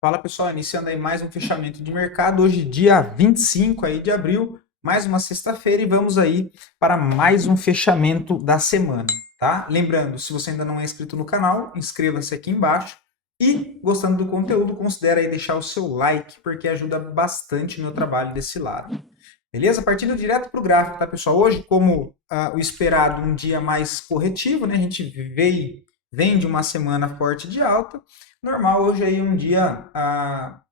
Fala pessoal, iniciando aí mais um fechamento de mercado, hoje dia 25 aí de abril, mais uma sexta-feira e vamos aí para mais um fechamento da semana, tá? Lembrando, se você ainda não é inscrito no canal, inscreva-se aqui embaixo e gostando do conteúdo, considere aí deixar o seu like, porque ajuda bastante o meu trabalho desse lado. Beleza? Partindo direto para o gráfico, tá pessoal? Hoje, como o esperado, um dia mais corretivo, né? A gente vem de uma semana forte de alta, normal hoje aí um dia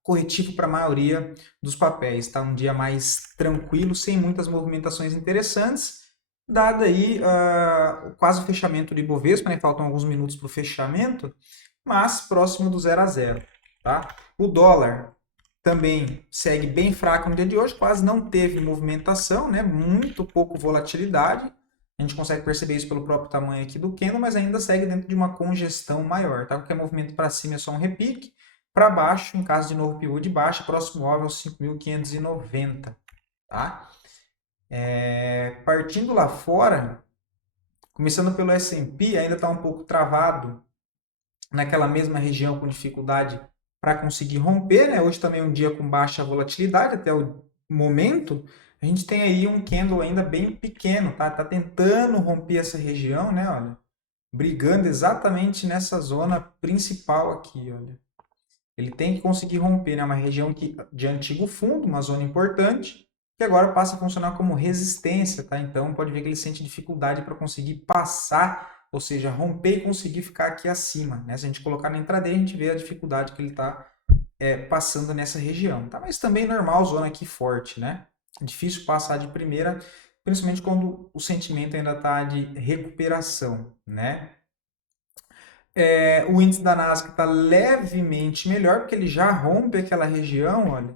corretivo para a maioria dos papéis, tá? Um dia mais tranquilo, sem muitas movimentações interessantes, dado aí quase o fechamento do Ibovespa, né? Faltam alguns minutos para o fechamento, mas próximo do 0 a 0, tá? O dólar também segue bem fraco no dia de hoje, quase não teve movimentação, né? Muito pouco volatilidade. A gente consegue perceber isso pelo próprio tamanho aqui do candle, mas ainda segue dentro de uma congestão maior, tá? Qualquer movimento para cima é só um repique, para baixo, em caso de novo pivô de baixa, próximo móvel aos 5.590, tá? Partindo lá fora, começando pelo S&P, ainda está um pouco travado naquela mesma região com dificuldade para conseguir romper, né? Hoje também é um dia com baixa volatilidade até o momento. A gente tem aí um candle ainda bem pequeno, tá? Tá tentando romper essa região, né? Olha, brigando exatamente nessa zona principal aqui, olha. Ele tem que conseguir romper, né? Uma região de antigo fundo, uma zona importante, que agora passa a funcionar como resistência, tá? Então pode ver que ele sente dificuldade para conseguir passar, ou seja, romper e conseguir ficar aqui acima, né? Se a gente colocar na intraday, a gente vê a dificuldade que ele está passando nessa região, tá? Mas também normal, zona aqui forte, né? Difícil passar de primeira, principalmente quando o sentimento ainda está de recuperação, né? O índice da Nasdaq está levemente melhor, porque ele já rompe aquela região, olha,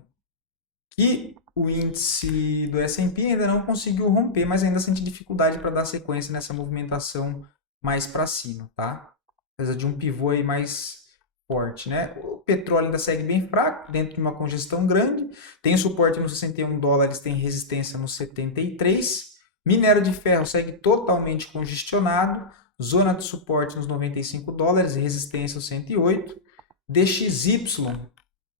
que o índice do S&P ainda não conseguiu romper, mas ainda sente dificuldade para dar sequência nessa movimentação mais para cima, tá? Precisa de um pivô aí mais forte, né? O petróleo ainda segue bem fraco, dentro de uma congestão grande, tem suporte nos 61 dólares, tem resistência nos 73. Minério de ferro segue totalmente congestionado, zona de suporte nos 95 dólares e resistência aos 108. DXY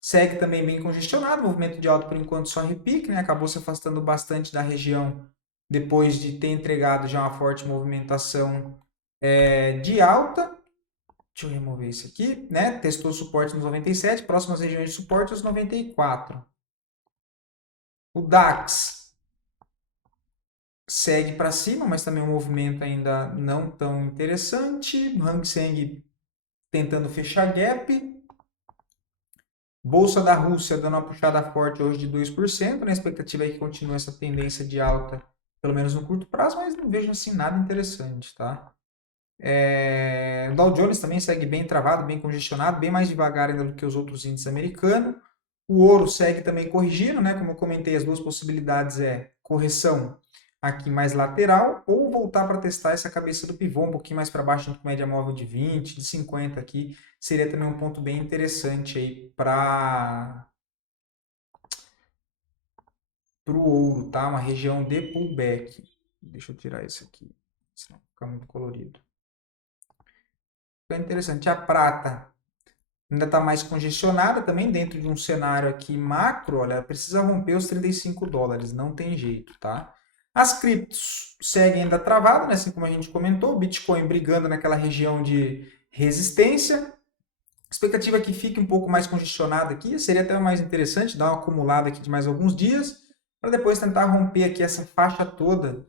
segue também bem congestionado, movimento de alta por enquanto só repique, né? Acabou se afastando bastante da região depois de ter entregado já uma forte movimentação de alta. Deixa eu remover isso aqui, né? Testou suporte nos 97, próximas regiões de suporte os 94. O DAX segue para cima, mas também um movimento ainda não tão interessante. Hang Seng tentando fechar gap. Bolsa da Rússia dando uma puxada forte hoje de 2%, na expectativa é que continue essa tendência de alta, pelo menos no curto prazo, mas não vejo assim nada interessante, tá? O Dow Jones também segue bem travado, bem congestionado, bem mais devagar ainda do que os outros índices americanos. O ouro segue também corrigindo, né? Como eu comentei, as duas possibilidades é correção aqui mais lateral ou voltar para testar essa cabeça do pivô um pouquinho mais para baixo, junto com média móvel de 20, de 50 aqui. Seria também um ponto bem interessante aí para o ouro, tá? Uma região de pullback. Deixa eu tirar isso aqui, senão fica muito colorido. Então é interessante. A prata ainda está mais congestionada também dentro de um cenário aqui macro, olha, precisa romper os 35 dólares, não tem jeito, tá? As criptos seguem ainda travadas, né? Assim como a gente comentou, o Bitcoin brigando naquela região de resistência. A expectativa é que fique um pouco mais congestionado aqui, seria até mais interessante dar uma acumulada aqui de mais alguns dias, para depois tentar romper aqui essa faixa toda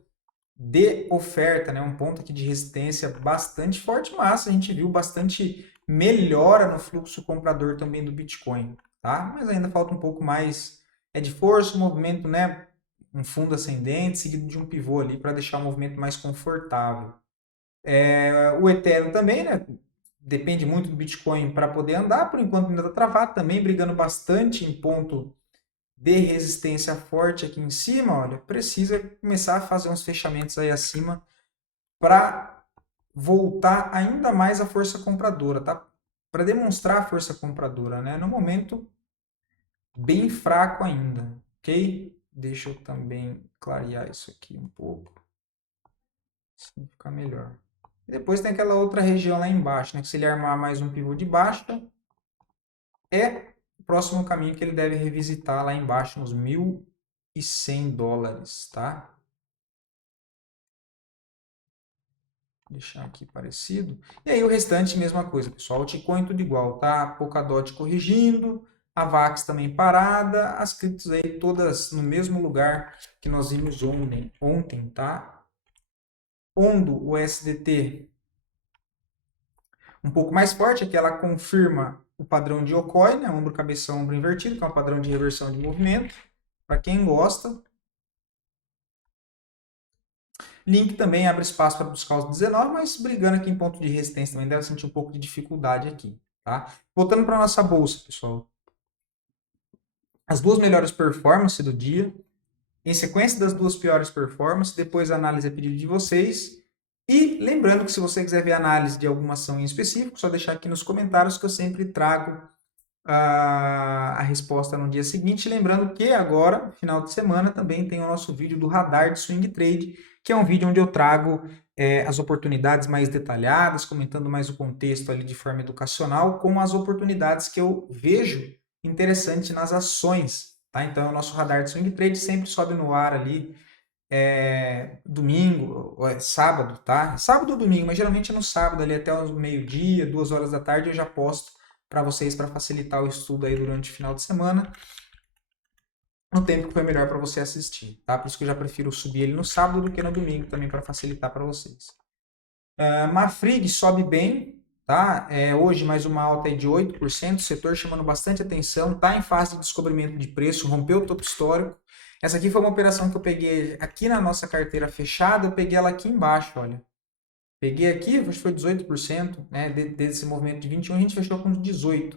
de oferta, né? Um ponto aqui de resistência bastante forte, mas a gente viu bastante melhora no fluxo comprador também do Bitcoin, tá? Mas ainda falta um pouco mais de força, um movimento, né? Um fundo ascendente, seguido de um pivô ali para deixar o movimento mais confortável. O Ethereum também, né? Depende muito do Bitcoin para poder andar, por enquanto ainda está travado, também brigando bastante em ponto de resistência forte aqui em cima, olha, precisa começar a fazer uns fechamentos aí acima para voltar ainda mais a força compradora, tá? Para demonstrar a força compradora, né? No momento, bem fraco ainda, ok? Deixa eu também clarear isso aqui um pouco, assim ficar melhor. E depois tem aquela outra região lá embaixo, né? Que se ele armar mais um pivô de baixa, é o próximo caminho que ele deve revisitar lá embaixo, nos $1.100, tá? Vou deixar aqui parecido. E aí o restante, mesma coisa, pessoal. O Altcoin tudo igual, tá? Polkadot corrigindo, a VAX também parada, as criptos aí todas no mesmo lugar que nós vimos ontem, tá? Ondo, o SDT, um pouco mais forte, é que ela confirma o padrão de Okoi, né? Ombro, cabeça, ombro invertido, que é um padrão de reversão de movimento. Para quem gosta. Link também abre espaço para buscar os 19, mas brigando aqui em ponto de resistência também deve sentir um pouco de dificuldade aqui, tá? Voltando para a nossa bolsa, pessoal. As duas melhores performances do dia, em sequência das duas piores performances, depois a análise a pedido de vocês. E lembrando que se você quiser ver a análise de alguma ação em específico, só deixar aqui nos comentários que eu sempre trago a resposta no dia seguinte. Lembrando que agora, final de semana, também tem o nosso vídeo do Radar de Swing Trade, que é um vídeo onde eu trago as oportunidades mais detalhadas, comentando mais o contexto ali de forma educacional, com as oportunidades que eu vejo interessante nas ações. Tá? Então, o nosso Radar de Swing Trade sempre sobe no ar ali domingo, ou sábado, tá? Sábado ou domingo, mas geralmente é no sábado, ali até o meio-dia, 2 horas da tarde, eu já posto para vocês, para facilitar o estudo aí durante o final de semana, no tempo que foi melhor para você assistir, tá? Por isso que eu já prefiro subir ele no sábado do que no domingo também, para facilitar para vocês. Marfrig sobe bem, tá? Hoje mais uma alta aí de 8%, setor chamando bastante atenção, tá em fase de descobrimento de preço, rompeu o topo histórico. Essa aqui foi uma operação que eu peguei aqui na nossa carteira fechada, eu peguei ela aqui embaixo, olha. Peguei aqui, acho que foi 18%, né? Desse movimento de 21, a gente fechou com 18%.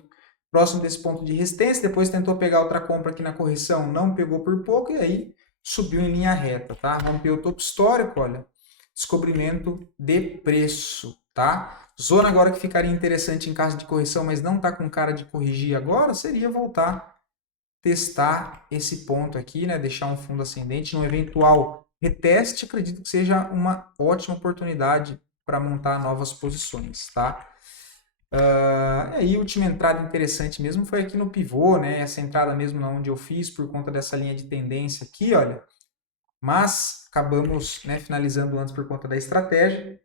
Próximo desse ponto de resistência, depois tentou pegar outra compra aqui na correção, não pegou por pouco, e aí subiu em linha reta, tá? Rompeu o topo histórico, olha. Descobrimento de preço, tá? Zona agora que ficaria interessante em caso de correção, mas não tá com cara de corrigir agora, seria voltar testar esse ponto aqui, né? Deixar um fundo ascendente num eventual reteste, acredito que seja uma ótima oportunidade para montar novas posições, tá? E aí, a última entrada interessante mesmo foi aqui no pivô, né? Essa entrada mesmo onde eu fiz por conta dessa linha de tendência aqui, olha. Mas acabamos, né, finalizando antes por conta da estratégia.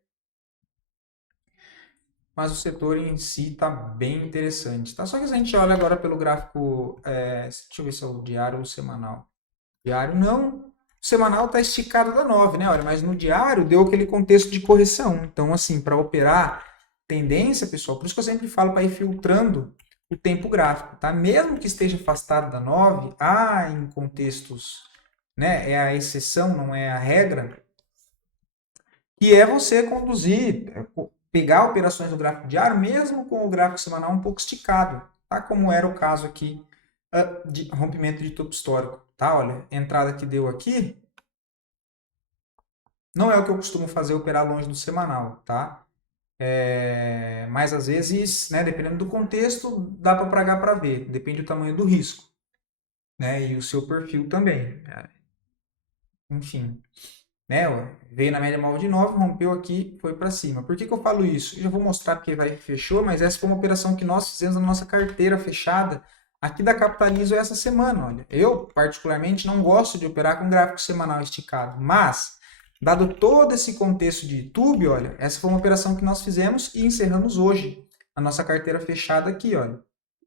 Mas o setor em si está bem interessante, tá? Só que se a gente olha agora pelo gráfico, deixa eu ver se é o diário ou o semanal. Diário não. O semanal está esticado da 9, né? Olha, mas no diário deu aquele contexto de correção. Então, assim, para operar tendência, pessoal, por isso que eu sempre falo para ir filtrando o tempo gráfico, tá? Mesmo que esteja afastado da 9, há em contextos, né? É a exceção, não é a regra, que é você conduzir, pegar operações do gráfico diário, mesmo com o gráfico semanal um pouco esticado, tá? Como era o caso aqui de rompimento de topo histórico, tá? Olha, a entrada que deu aqui não é o que eu costumo fazer, operar longe do semanal, tá? Mas às vezes, né, dependendo do contexto, dá para pagar para ver, depende do tamanho do risco, né? E o seu perfil também. Enfim, né? Veio na média móvel de 9, rompeu aqui, foi para cima. Por que que eu falo isso? Eu já vou mostrar porque vai fechou, mas essa foi uma operação que nós fizemos na nossa carteira fechada aqui da Capitalizo essa semana. Olha, eu particularmente não gosto de operar com gráfico semanal esticado, mas dado todo esse contexto de YouTube, olha, essa foi uma operação que nós fizemos e encerramos hoje a nossa carteira fechada aqui, olha.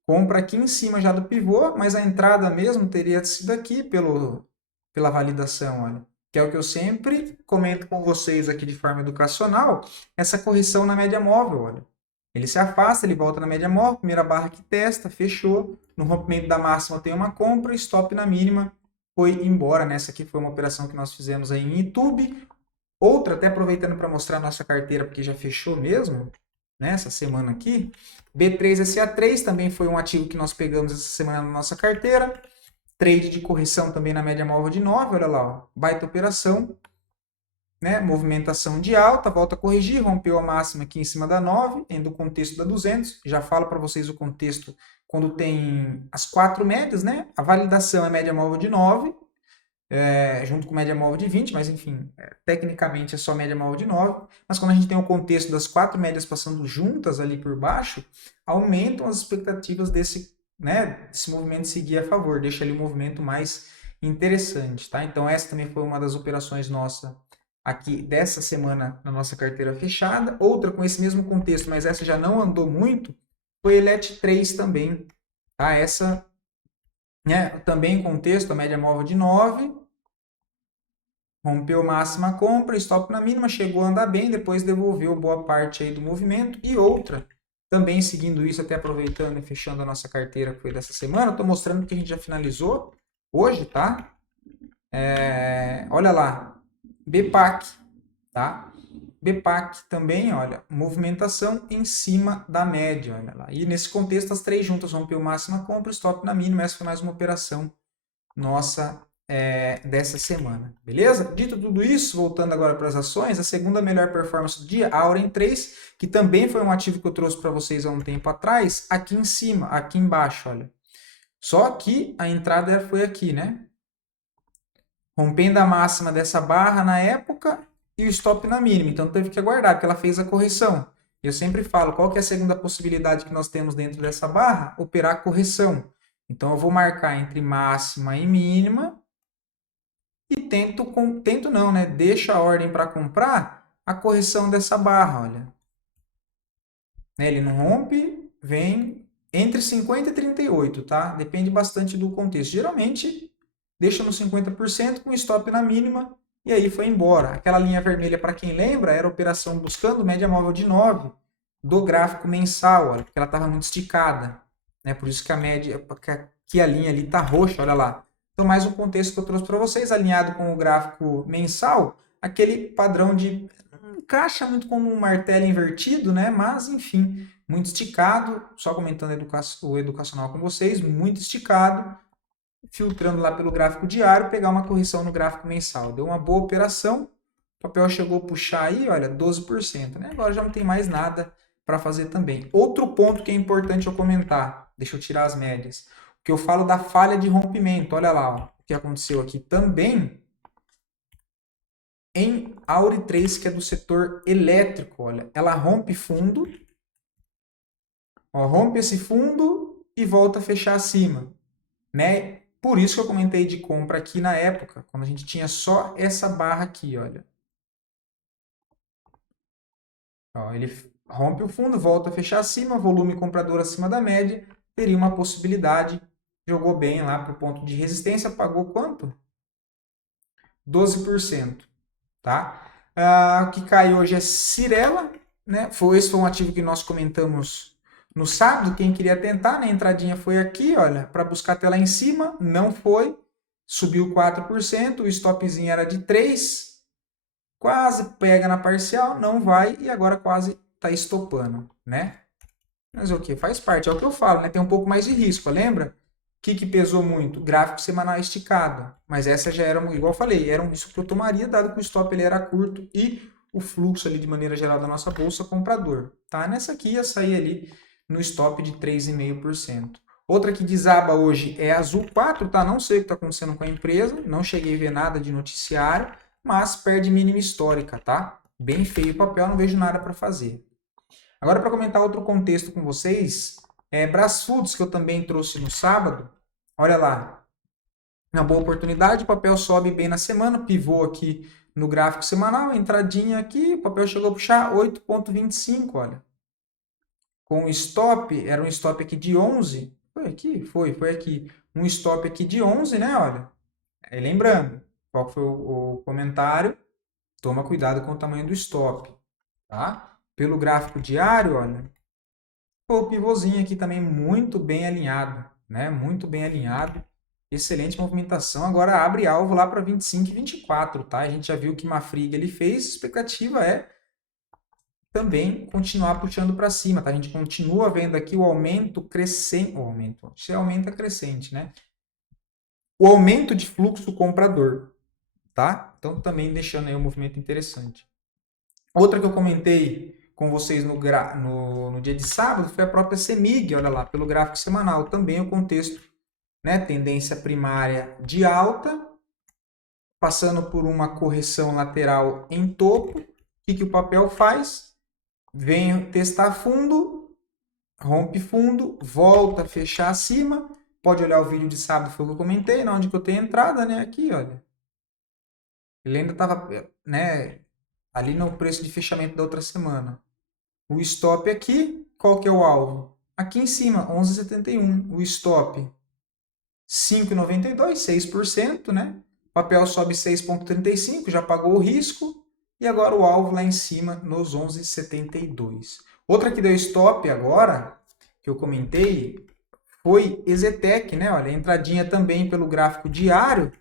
Compra aqui em cima já do pivô, mas a entrada mesmo teria sido aqui pela validação, olha. Que é o que eu sempre comento com vocês aqui de forma educacional, essa correção na média móvel, olha. Ele se afasta, ele volta na média móvel, primeira barra que testa, fechou. No rompimento da máxima tem uma compra, stop na mínima, foi embora. Nessa aqui foi uma operação que nós fizemos aí em YouTube. Outra, até aproveitando para mostrar a nossa carteira, porque já fechou mesmo, né, essa semana aqui. B3SA3 também foi um ativo que nós pegamos essa semana na nossa carteira. Trade de correção também na média móvel de 9, olha lá, ó, baita operação. Né? Movimentação de alta, volta a corrigir, rompeu a máxima aqui em cima da 9, em do contexto da 200. Já falo para vocês o contexto quando tem as 4 médias, né? A validação é média móvel de 9, junto com média móvel de 20, mas enfim, tecnicamente é só média móvel de 9. Mas quando a gente tem o contexto das 4 médias passando juntas ali por baixo, aumentam as expectativas desse né, esse movimento seguir a favor, deixa ali o movimento mais interessante, tá? Então essa também foi uma das operações nossa aqui dessa semana na nossa carteira fechada. Outra com esse mesmo contexto, mas essa já não andou muito, foi Elet 3 também, tá? Essa, né, também em contexto, a média móvel de 9, rompeu máxima compra, stop na mínima, chegou a andar bem, depois devolveu boa parte aí do movimento. E outra, também seguindo isso, até aproveitando e fechando a nossa carteira que foi dessa semana, estou mostrando que a gente já finalizou hoje, tá? Olha lá, BPAC, tá? BPAC também, olha, movimentação em cima da média, olha lá. E nesse contexto, as três juntas rompeu máxima compra, stop na mínima, essa foi mais uma operação nossa dessa semana, beleza? Dito tudo isso, voltando agora para as ações, a segunda melhor performance do dia, a Auren 3, que também foi um ativo que eu trouxe para vocês há um tempo atrás, aqui em cima, aqui embaixo, olha. Só que a entrada foi aqui, né? Rompendo a máxima dessa barra na época e o stop na mínima, então teve que aguardar, porque ela fez a correção. Eu sempre falo, qual que é a segunda possibilidade que nós temos dentro dessa barra? Operar a correção. Então eu vou marcar entre máxima e mínima, e tento não, né? Deixo a ordem para comprar a correção dessa barra, olha. Né? Ele não rompe, vem entre 50 e 38, tá? Depende bastante do contexto. Geralmente, deixa no 50% com stop na mínima e aí foi embora. Aquela linha vermelha, para quem lembra, era a operação buscando média móvel de 9 do gráfico mensal, olha, porque ela estava muito esticada. Né? Por isso que a média, que a linha ali está roxa, olha lá. Então, mais um contexto que eu trouxe para vocês, alinhado com o gráfico mensal, aquele padrão de encaixa muito como um martelo invertido, né? Mas, enfim, muito esticado. Só comentando o educacional com vocês, muito esticado. Filtrando lá pelo gráfico diário, pegar uma correção no gráfico mensal. Deu uma boa operação. O papel chegou a puxar aí, olha, 12%. Né? Agora já não tem mais nada para fazer também. Outro ponto que é importante eu comentar. Deixa eu tirar as médias. O que eu falo da falha de rompimento. Olha lá, ó, o que aconteceu aqui também em Auri 3, que é do setor elétrico, olha, ela rompe fundo, ó, rompe esse fundo e volta a fechar acima, né? Por isso que eu comentei de compra aqui na época, quando a gente tinha só essa barra aqui, olha. Ó, ele rompe o fundo, volta a fechar acima, volume comprador acima da média, teria uma possibilidade, jogou bem lá para o ponto de resistência, pagou quanto? 12%. Tá? O que cai hoje é Cirela, né? Esse foi um ativo que nós comentamos no sábado. Quem queria tentar, né? A entradinha foi aqui, olha, para buscar até lá em cima, não foi, subiu 4%, o stopzinho era de 3, quase pega na parcial, não vai e agora quase está estopando, né? Mas o que? Faz parte, é o que eu falo, né? Tem um pouco mais de risco, lembra? O que pesou muito? Gráfico semanal esticado. Mas essa já era, igual eu falei, era um risco que eu tomaria, dado que o stop ele era curto e o fluxo ali de maneira geral da nossa bolsa comprador. Tá? Nessa aqui ia sair ali no stop de 3,5%. Outra que desaba hoje é a Azul 4, tá? Não sei o que está acontecendo com a empresa, não cheguei a ver nada de noticiário, mas perde mínima histórica, tá? Bem feio o papel, não vejo nada para fazer. Agora, para comentar outro contexto com vocês, Brasfoods, que eu também trouxe no sábado, olha lá, uma boa oportunidade, o papel sobe bem na semana, pivô aqui no gráfico semanal, entradinha aqui, o papel chegou a puxar 8,25, olha. Com stop, era um stop aqui de 11, foi aqui? Foi aqui. Um stop aqui de 11, né, olha. Aí lembrando, qual foi o comentário? Toma cuidado com o tamanho do stop, tá? Pelo gráfico diário, olha, o pivôzinho aqui também muito bem alinhado, né? Muito bem alinhado. Excelente movimentação. Agora abre alvo lá para 25 e 24, tá? A gente já viu que Mafrig ele fez. A expectativa é também continuar puxando para cima, tá? A gente continua vendo aqui o aumento crescente. Se aumenta crescente, né? O aumento de fluxo comprador, tá? Então também deixando aí um movimento interessante. Outra que eu comentei com vocês no dia de sábado foi a própria CEMIG, olha lá, pelo gráfico semanal. Também o contexto, né, tendência primária de alta, passando por uma correção lateral em topo. O que o papel faz? Vem testar fundo, rompe fundo, volta a fechar acima. Pode olhar o vídeo de sábado, foi o que eu comentei, onde que eu tenho entrada, né? Aqui, olha. Ele ainda estava, né, ali no preço de fechamento da outra semana. O stop aqui, qual que é o alvo? Aqui em cima, 11,71. O stop, 5,92, 6%, né? O papel sobe 6,35, já pagou o risco. E agora o alvo lá em cima, nos 11,72. Outra que deu stop agora, que eu comentei, foi Exetec, né? Olha, entradinha também pelo gráfico diário,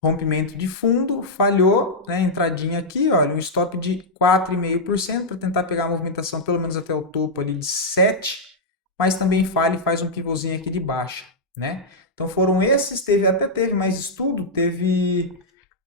rompimento de fundo, falhou, né? Entradinha aqui, olha, um stop de 4,5% para tentar pegar a movimentação pelo menos até o topo ali de 7, mas também falha e faz um pivôzinho aqui de baixa, né? Então foram esses, teve mais estudo, teve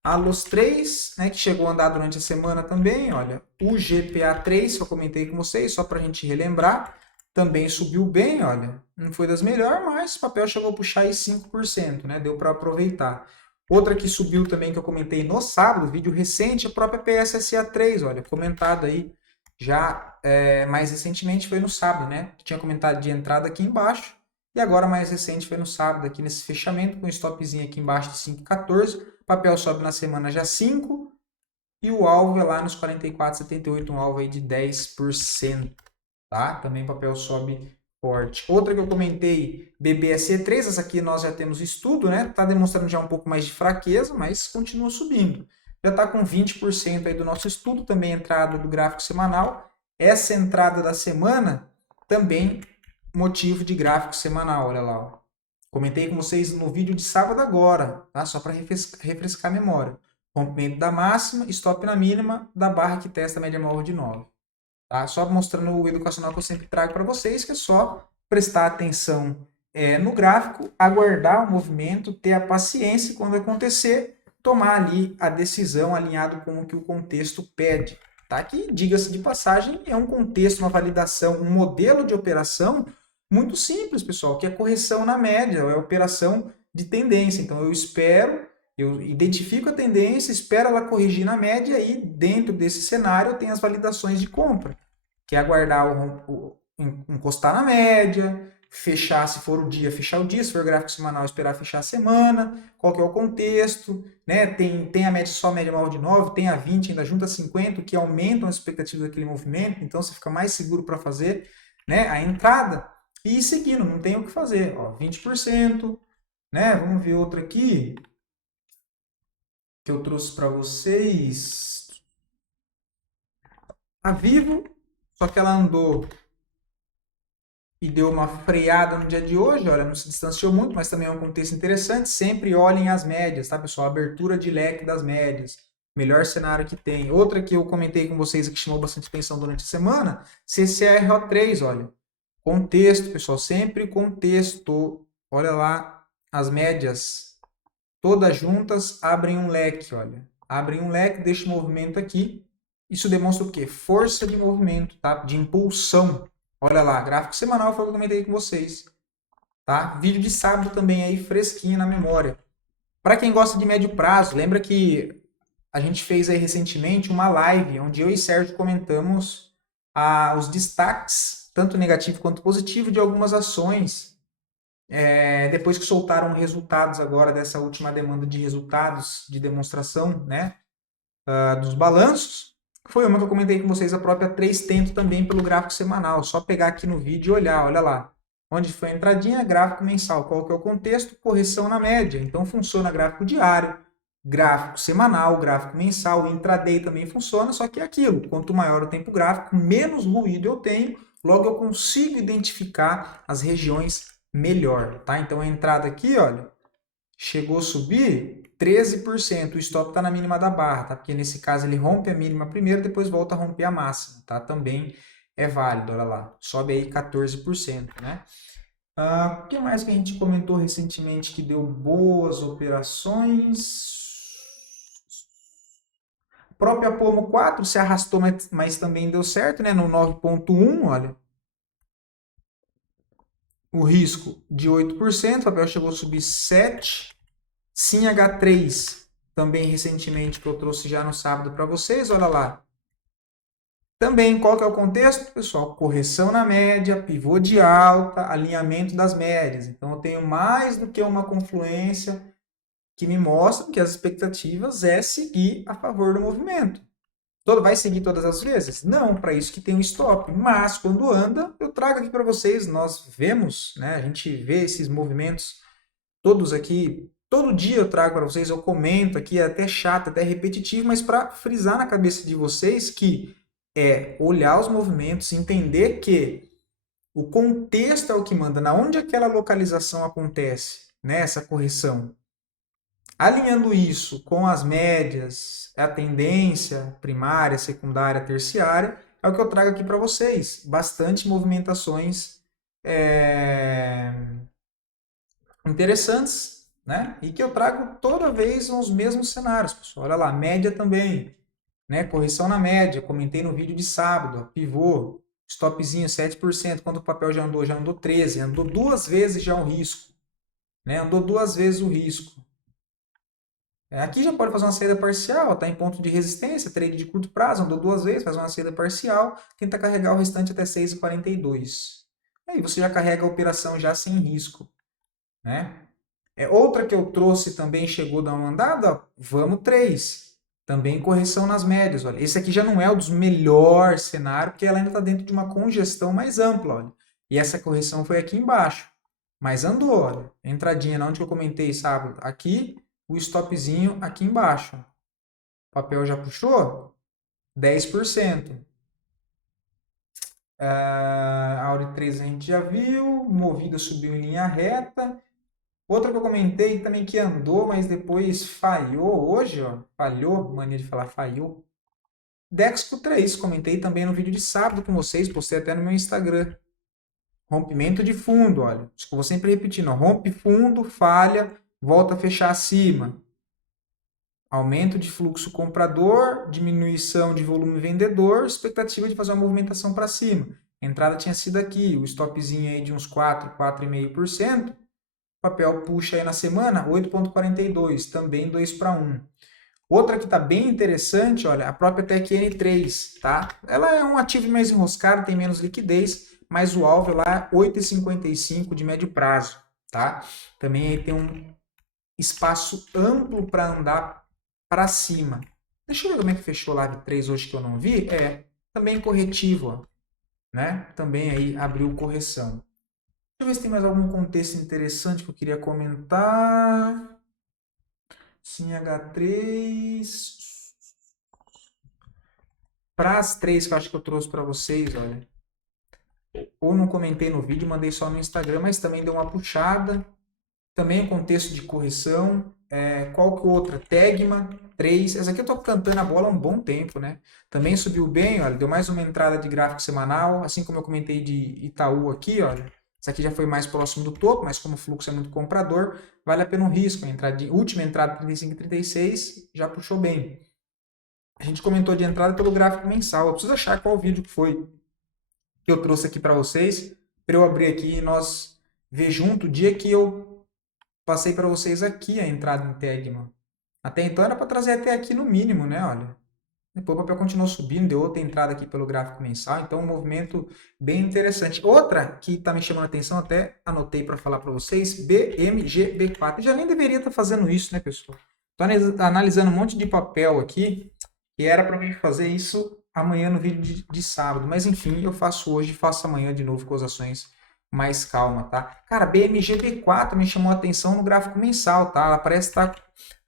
a Los 3, né, que chegou a andar durante a semana também, olha, o GPA3 que eu comentei com vocês, só para a gente relembrar, também subiu bem, olha, não foi das melhores, mas o papel chegou a puxar aí 5%, né, deu para aproveitar. Outra que subiu também, que eu comentei no sábado, vídeo recente, a própria PSSA3, olha, comentado aí já mais recentemente, foi no sábado, né, tinha comentado de entrada aqui embaixo, e agora mais recente foi no sábado, aqui nesse fechamento, com um stopzinho aqui embaixo de 5,14, o papel sobe na semana já 5, e o alvo é lá nos 44,78, um alvo aí de 10%, tá? Também o papel sobe forte. Outra que eu comentei, BBSE3, essa aqui nós já temos estudo, né? Tá demonstrando já um pouco mais de fraqueza, mas continua subindo. Já está com 20% aí do nosso estudo, também entrada do gráfico semanal. Essa entrada da semana também motivo de gráfico semanal, olha lá, ó. Comentei com vocês no vídeo de sábado agora, tá? Só para refrescar a memória. Rompimento da máxima, stop na mínima da barra que testa a média móvel de 9. Tá? Só mostrando o educacional que eu sempre trago para vocês, que é só prestar atenção no gráfico, aguardar o movimento, ter a paciência quando acontecer, tomar ali a decisão alinhado com o que o contexto pede. Tá? Que, diga-se de passagem, é um contexto, uma validação, um modelo de operação muito simples, pessoal, que é correção na média, é operação de tendência. Então eu identifico a tendência, espero ela corrigir na média e dentro desse cenário eu tenho as validações de compra, que é aguardar encostar na média, fechar se for o dia, fechar o dia, se for gráfico semanal, esperar fechar a semana, qual que é o contexto, né? Tem a média só a média móvel de 9, tem a 20, ainda junta 50, que aumentam as expectativas daquele movimento, então você fica mais seguro para fazer, né, a entrada e ir seguindo, não tem o que fazer, ó, 20%, né? Vamos ver outra aqui que eu trouxe para vocês. A Vivo, só que ela andou e deu uma freada no dia de hoje, olha, não se distanciou muito, mas também é um contexto interessante. Sempre olhem as médias, tá, pessoal? Abertura de leque das médias. Melhor cenário que tem. Outra que eu comentei com vocês que chamou bastante atenção durante a semana, CCRO3, olha. Contexto, pessoal, sempre contexto. Olha lá, as médias todas juntas abrem um leque, olha. Abrem um leque, deixa o movimento aqui. Isso demonstra o quê? Força de movimento, tá? De impulsão. Olha lá, gráfico semanal foi o que eu comentei com vocês, tá? Vídeo de sábado também aí, fresquinho na memória. Para quem gosta de médio prazo, lembra que a gente fez aí recentemente uma live onde eu e Sérgio comentamos os destaques, tanto negativo quanto positivo, de algumas ações depois que soltaram resultados agora dessa última demanda de resultados de demonstração, né, dos balanços, foi uma que eu comentei com vocês, a própria 3Tento também pelo gráfico semanal. Só pegar aqui no vídeo e olhar, olha lá. Onde foi a entradinha, gráfico mensal. Qual que é o contexto? Correção na média. Então funciona gráfico diário, gráfico semanal, gráfico mensal, intraday também funciona, só que é aquilo. Quanto maior o tempo gráfico, menos ruído eu tenho, logo eu consigo identificar as regiões melhor, tá? Então a entrada aqui, olha, chegou a subir 13%, o stop está na mínima da barra, tá? Porque nesse caso ele rompe a mínima primeiro, depois volta a romper a máxima, tá? Também é válido, olha lá, sobe aí 14%, né? O que mais que a gente comentou recentemente que deu boas operações? A própria Pomo 4 se arrastou, mas também deu certo, né? No 9,1, olha. O risco de 8%, o papel chegou a subir 7%. Sim H3, também recentemente, que eu trouxe já no sábado para vocês, olha lá. Também, qual que é o contexto, pessoal? Correção na média, pivô de alta, alinhamento das médias. Então, eu tenho mais do que uma confluência que me mostra que as expectativas é seguir a favor do movimento. Vai seguir todas as vezes? Não, para isso que tem um stop. Mas, quando anda, eu trago aqui para vocês, nós vemos, né? A gente vê esses movimentos todos aqui. Todo dia eu trago para vocês, eu comento aqui, é até chato, até repetitivo, mas para frisar na cabeça de vocês que é olhar os movimentos, entender que o contexto é o que manda, na onde aquela localização acontece, né, essa correção. Alinhando isso com as médias, a tendência primária, secundária, terciária, é o que eu trago aqui para vocês. Bastante movimentações interessantes, né? E que eu trago toda vez nos mesmos cenários, pessoal. Olha lá, média também, né? Correção na média, comentei no vídeo de sábado, ó, pivô, stopzinho 7%, quando o papel já andou? Já andou 13, andou duas vezes já o risco, né? Andou duas vezes o risco. Aqui já pode fazer uma saída parcial, está em ponto de resistência, trade de curto prazo, andou duas vezes, faz uma saída parcial, tenta carregar o restante até 6,42. Aí você já carrega a operação já sem risco, né? Outra que eu trouxe também chegou a dar uma andada, ó, vamos 3. Também correção nas médias, olha. Esse aqui já não é o dos melhores cenários, porque ela ainda está dentro de uma congestão mais ampla, olha. E essa correção foi aqui embaixo. Mas andou, olha. Entradinha, na onde eu comentei sábado. Aqui, o stopzinho aqui embaixo. O papel já puxou 10%. A Auri 3 a gente já viu. Movida subiu em linha reta. Outra que eu comentei também que andou, mas depois falhou hoje, ó. Falhou, mania de falar falhou. Dexco 3, comentei também no vídeo de sábado com vocês, postei até no meu Instagram. Rompimento de fundo, olha. Acho que eu vou sempre repetindo, ó. Rompe fundo, falha, volta a fechar acima. Aumento de fluxo comprador, diminuição de volume vendedor, expectativa de fazer uma movimentação para cima. A entrada tinha sido aqui, o stopzinho aí de uns 4, 4,5%. O papel puxa aí na semana 8,42, também 2 para 1. Outra que está bem interessante, olha, a própria TecN3, tá? Ela é um ativo mais enroscado, tem menos liquidez, mas o alvo lá é 8,55 de médio prazo, tá? Também aí tem um espaço amplo para andar para cima. Deixa eu ver como é que fechou a Live 3 hoje que eu não vi. Também corretivo, ó, né? Também aí abriu correção. Deixa eu ver se tem mais algum contexto interessante que eu queria comentar. Sim, H3. Para as três que eu acho que eu trouxe para vocês, olha. Ou não comentei no vídeo, mandei só no Instagram, mas também deu uma puxada. Também em contexto de correção. Qual que outra? Tegma 3. Essa aqui eu tô cantando a bola há um bom tempo, né? Também subiu bem, olha. Deu mais uma entrada de gráfico semanal. Assim como eu comentei de Itaú aqui, olha. Essa aqui já foi mais próximo do topo, mas como o fluxo é muito comprador, vale a pena um risco. Última entrada 35 e 36 já puxou bem. A gente comentou de entrada pelo gráfico mensal. Eu preciso achar qual vídeo que foi que eu trouxe aqui para vocês, para eu abrir aqui e nós ver junto o dia que eu passei para vocês aqui a entrada em Tegma. Até então era para trazer até aqui no mínimo, né? Olha. Depois o papel continuou subindo, deu outra entrada aqui pelo gráfico mensal, então um movimento bem interessante. Outra que está me chamando a atenção, até anotei para falar para vocês, BMGB4. Eu já nem deveria estar fazendo isso, né, pessoal? Estou analisando um monte de papel aqui, e era para mim fazer isso amanhã no vídeo de sábado. Mas enfim, eu faço hoje, faço amanhã de novo com as ações mais calma, tá? Cara, BMGB4 me chamou a atenção no gráfico mensal, tá? Ela parece estar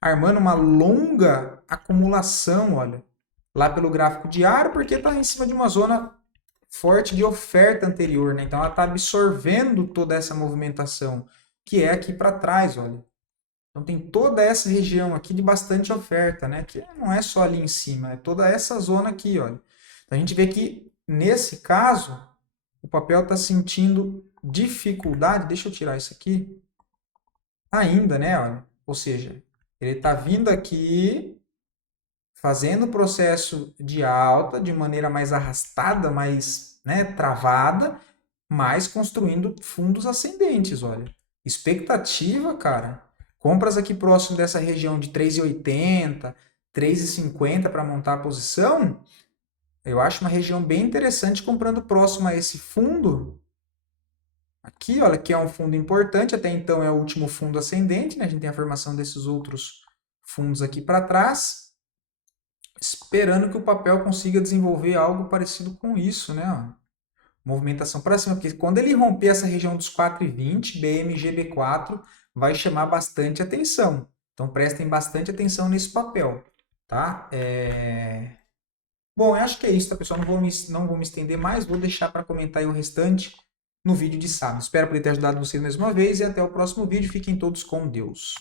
armando uma longa acumulação, olha, lá pelo gráfico diário, porque está em cima de uma zona forte de oferta anterior, né? Então ela está absorvendo toda essa movimentação, que é aqui para trás, olha. Então tem toda essa região aqui de bastante oferta, né? Que não é só ali em cima, é toda essa zona aqui, olha. Então a gente vê que nesse caso o papel está sentindo dificuldade. Deixa eu tirar isso aqui. Ainda, né? Olha. Ou seja, ele está vindo aqui fazendo o processo de alta de maneira mais arrastada, mais, né, travada, mas construindo fundos ascendentes, olha. Expectativa, cara. Compras aqui próximo dessa região de 3,80, 3,50 para montar a posição, Eu acho uma região bem interessante comprando próximo a esse fundo. Aqui, olha, que é um fundo importante, até então é o último fundo ascendente, né? A gente tem a formação desses outros fundos aqui para trás, esperando que o papel consiga desenvolver algo parecido com isso, né? Ó, movimentação para cima, porque quando ele romper essa região dos 4,20, BMGB4 vai chamar bastante atenção. Então prestem bastante atenção nesse papel, tá? Bom, eu acho que é isso, tá, pessoal? Não vou me estender mais, vou deixar para comentar aí o restante no vídeo de sábado. Espero poder ter ajudado vocês mais uma vez e até o próximo vídeo. Fiquem todos com Deus.